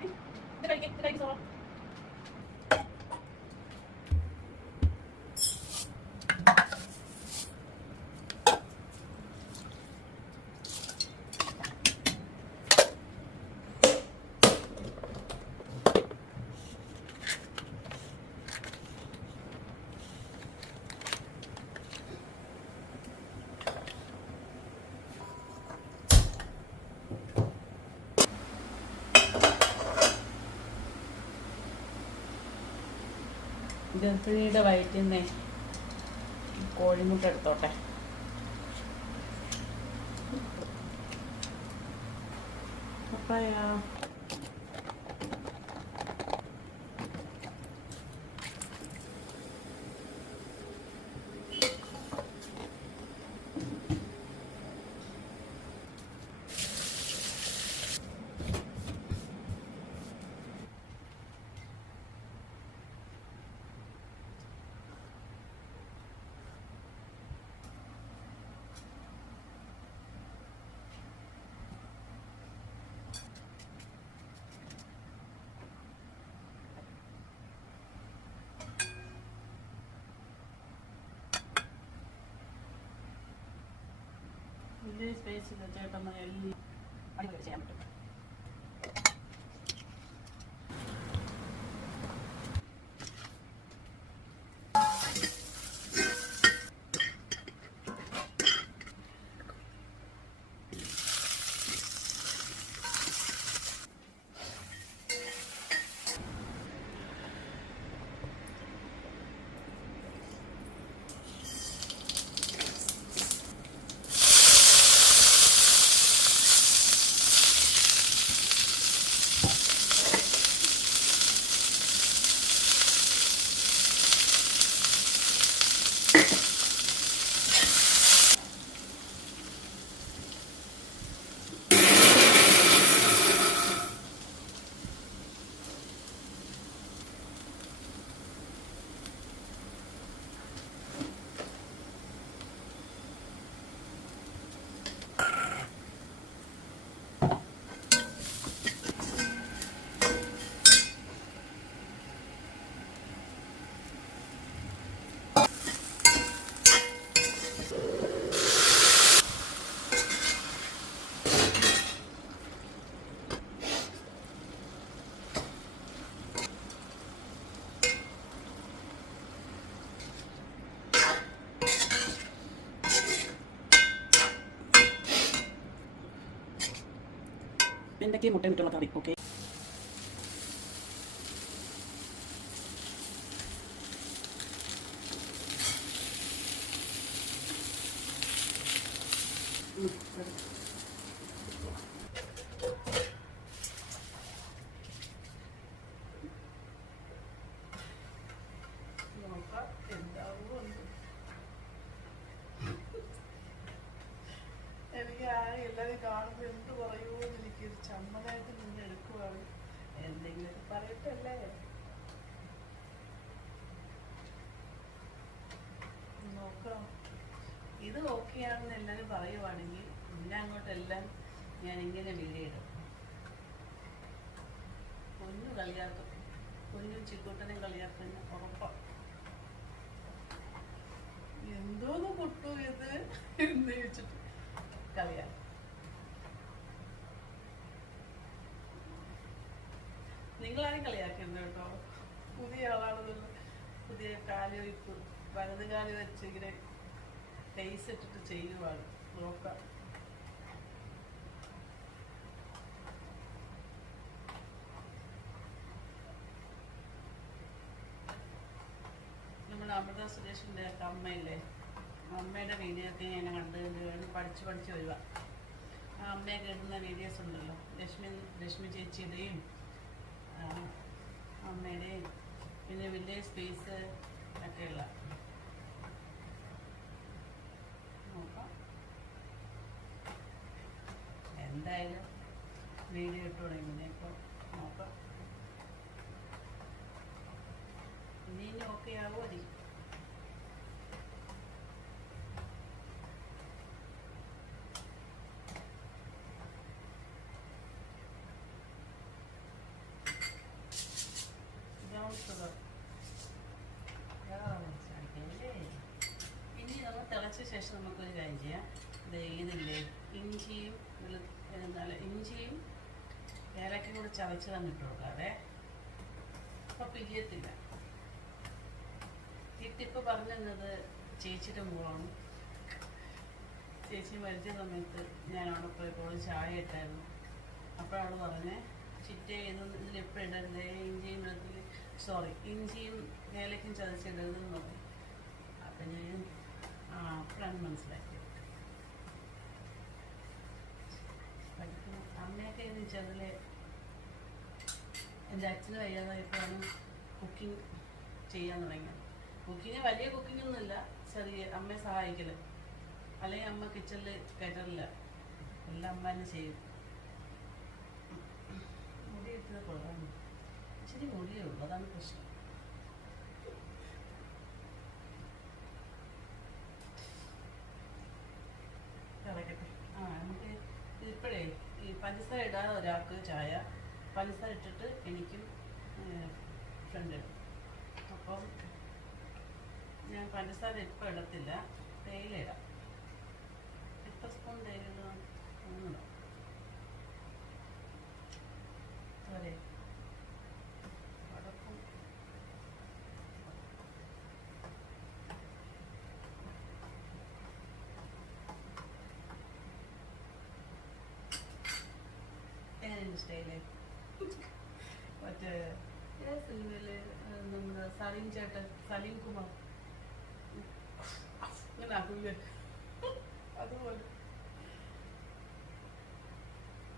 Dito kayo, dito kayo gusto ko. ഗർഭിണിയുടെ വയറ്റിൽ നിന്ന് കോഴിമുട്ട എടുത്തോട്ടെ പപ്പായ വലിയ സ്പേസ് ചേട്ടൻ എല്ലാം ചെയ്യാൻ പറ്റും. വെണ്ടയ്ക്ക് മുട്ട ഇട്ടുള്ള കറി ഓക്കെ എനിക്ക് ആ എല്ലാവരും കാണുമ്പോൾ എന്ത് പറയുമോ എന്ന് എനിക്കൊരു ചമ്മനായിട്ട് നിന്ന് എടുക്കുവാണ്. എന്തെങ്കിലും പറയട്ടല്ലേ നോക്കാം ഇത് ഓക്കെയാണെന്ന് എല്ലാവരും പറയുവാണെങ്കിൽ പിന്നെ അങ്ങോട്ടെല്ലാം ഞാൻ ഇങ്ങനെ വീഡിയോ ഇടും പൊന്നു കളിയാക്കും പൊന്നും ചിക്കൂട്ടനും കളിയാക്കുന്ന ഉറപ്പാണ് എന്തോന്ന് പൊട്ടു ഇത് എന്ന് ചോദിച്ചിട്ട് കളിയാക്കും. നിങ്ങളാരും കളിയാക്കരുത് കേട്ടോ. പുതിയ ആളാണെന്നുള്ള പുതിയ കാലുവയ്പ്പ് വലത് കാൽ വെച്ച് ഇങ്ങനെ ടേസ് ഇട്ടിട്ട് ചെയ്യുവാണ് നോക്കാം നമ്മുടെ അമൃത സുരേഷിന്റെ അമ്മയില്ലേ? അമ്മയുടെ വീഡിയോ ഒക്കെ ഞാൻ കണ്ട് പഠിച്ച് പഠിച്ച് വരിക ആ അമ്മയെ ഇടുന്ന വീഡിയോസ് ഉണ്ടല്ലോ. ലക്ഷ്മി ലക്ഷ്മി ചേച്ചിയുടെയും അമ്മയുടെയും പിന്നെ വില്ലേജ് സ്പേസ് ഒക്കെയുള്ള എന്തായാലും വീഡിയോ ഇട്ട് തുടങ്ങി ഇപ്പോൾ നോക്കാം. ഇനി ഓക്കെ ആവുമോ അതി ശേഷം നമുക്കൊരു കാര്യം ചെയ്യാം. ഇത് ഇതില്ലേ ഇഞ്ചിയും എന്താണ് ഇഞ്ചിയും ഏലക്കും കൂടി ചതച്ചതങ്ങ് ഇട്ട് കൊടുക്കാതെ അപ്പം പിരിയത്തില്ല തിത്തിപ്പ് പറഞ്ഞു തന്നത് ചേച്ചിയുടെ മോളാണ്. ചേച്ചി മരിച്ച സമയത്ത് ഞാൻ അവിടെ പോയപ്പോൾ ചായ ഇട്ടായിരുന്നു. അപ്പോഴവൾ പറഞ്ഞേ ചിറ്റ ഇതൊന്നും ഇതിൽ എപ്പോഴും ഇടരുത് ഇഞ്ചിയും വെളുത്തുള്ളി സോറി ഇഞ്ചിയും ഏലക്കും ചതച്ചിടരുതെന്ന് പറഞ്ഞു. അപ്പം ഞാൻ ആ അപ്പോഴാണ് മനസ്സിലാക്കിയത്. പഠിക്കുന്ന അമ്മയൊക്കെ എന്ന് വെച്ചാൽ എന്റെ അച്ഛന് വയ്യാതായപ്പോഴാണ് കുക്കിംഗ് ചെയ്യാൻ തുടങ്ങിയത്. കുക്കിങ് വലിയ കുക്കിംഗ് ഒന്നുമില്ല ചെറിയ അമ്മയെ സഹായിക്കൽ അല്ലെങ്കിൽ അമ്മ കിച്ചണിൽ കയറ്ററില്ല എല്ലാം അമ്മ തന്നെ ചെയ്യും. മുടി ഇട്ടത് കൊള്ളാം. ഇച്ചിരി മുടിയേ പ്രശ്നം കറക്കട്ടെ ആ നമുക്ക് ഇപ്പോഴേ ഈ പഞ്ചസാര ഇടാതെ ഒരാൾക്ക് ചായ പഞ്ചസാര ഇട്ടിട്ട് എനിക്കും ഫ്രണ്ട് അപ്പം ഞാൻ പഞ്ചസാര ഇപ്പം ഇടത്തില്ല തേയില ഇടാം. എത്ര സ്പൂൺ തേയില ഒന്നിടാം പോരെ സ്റ്റൈൽ മറ്റേ ഏത് സിനിമയിൽ നമ്മുടെ സലീം ചേട്ടൻ സലീം കുമാർ. അങ്ങനെ അതുപോലെ.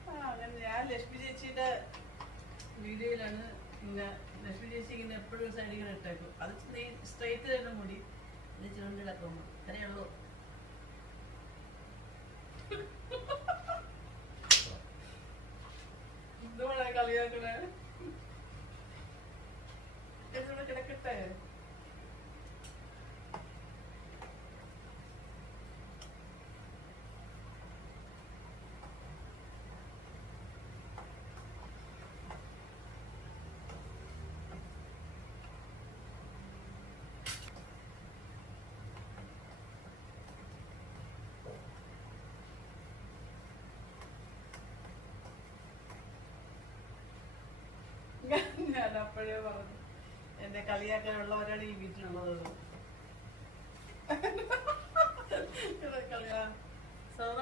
ആ ഞാൻ ലക്ഷ്മി ചേച്ചിയുടെ വീഡിയോയിലാണ് ഇങ്ങനെ ലക്ഷ്മി ചേച്ചി ഇങ്ങനെ എപ്പോഴും സൈഡിൽ ഇങ്ങനെ ഇട്ടേക്കും. അത് സ്ട്രൈറ്റ് തന്നെ മുടി. ഇത് ഇത്രയേ ഉള്ളൂ. ஐயா கூட கிடக்கட்டேன் അപ്പോഴേ പറഞ്ഞു. എന്നെ കളിയാക്കാനുള്ളവരാണ് ഈ വീട്ടിലുള്ളത് കളിയാ. സോറ